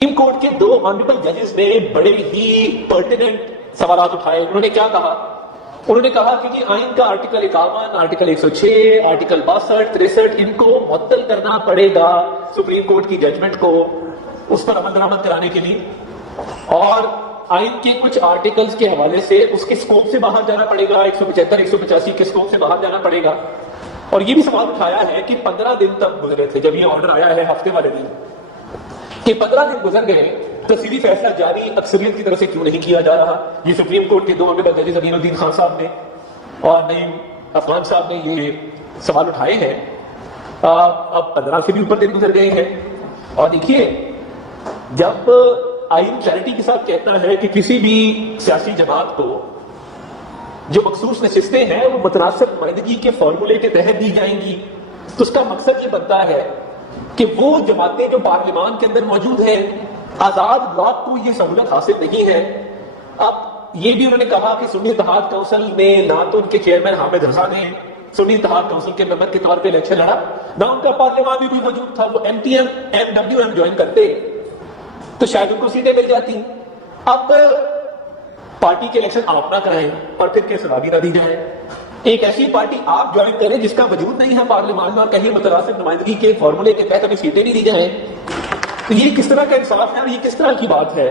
Supreme court کے 2 honourable ججز نے بڑے ہی پرٹیننٹ سوالات اٹھائے. انہوں نے کیا کہا؟ انہوں نے کہا کہ آئین کا آرٹیکل 51، آرٹیکل 106، آرٹیکل 62، 63 ان کو معطل کرنا پڑے گا سپریم کورٹ کی ججمنٹ کو اس پر عمل درآمد کرانے کے لیے، اور آئین کے کچھ آرٹیکلز کے حوالے سے اس کے سکوپ سے باہر جانا پڑے گا، 175 185 کے سکوپ سے باہر جانا پڑے گا. اور یہ بھی سوال اٹھایا ہے کہ 15 دن تک گزرے تھے جب یہ آرڈر آیا ہے ہفتے والے دن، کہ 15 دن گزر گئے، تفصیلی فیصلہ جاری اکثریت کی طرف سے کیوں نہیں کیا جا رہا؟ یہ سپریم کورٹ کے 2 آنریبل ججز امین الدین خان صاحب نے اور نعیم افغان صاحب نے یہ سوال اٹھائے ہیں. اب 15 سے بھی اوپر دن گزر گئے ہیں. اور دیکھیے، جب آئین کلیئرٹی کے ساتھ کہتا ہے کہ کسی بھی سیاسی جماعت کو جو مخصوص نشستیں ہیں وہ متناسب نمائندگی کے فارمولے کے تحت دی جائیں گی، تو اس کا مقصد یہ بنتا ہے کہ وہ جماعتیں جو پارلیمان کے اندر موجود ہیں، آزاد بلاک کو یہ سہولت حاصل نہیں ہے. اب یہ بھی انہوں نے کہا کہ سنی اتحاد کونسل میں نہ تو ان کے چیئرمین حامد رضا نے سنی اتحاد کونسل کے ممبر کے طور پہ الیکشن لڑا، نہ ان کا پارلیمان میں بھی موجود تھا. وہ MTM جوائن کرتے تو شاید ان کو سیٹیں مل جاتی. اب پارٹی کے الیکشن آپ نہ کرائیں اور پھر کیس راضی نہ دی جائے. ایک ایسی پارٹی آپ جوائن کریں جس کا وجود نہیں ہے پارلیمان میں، اور کہیں متناسب نمائندگی کے فارمولے کے تحت ہمیں سیٹیں نہیں دی جائیں، تو یہ کس طرح کا انصاف ہے اور یہ کس طرح کی بات ہے؟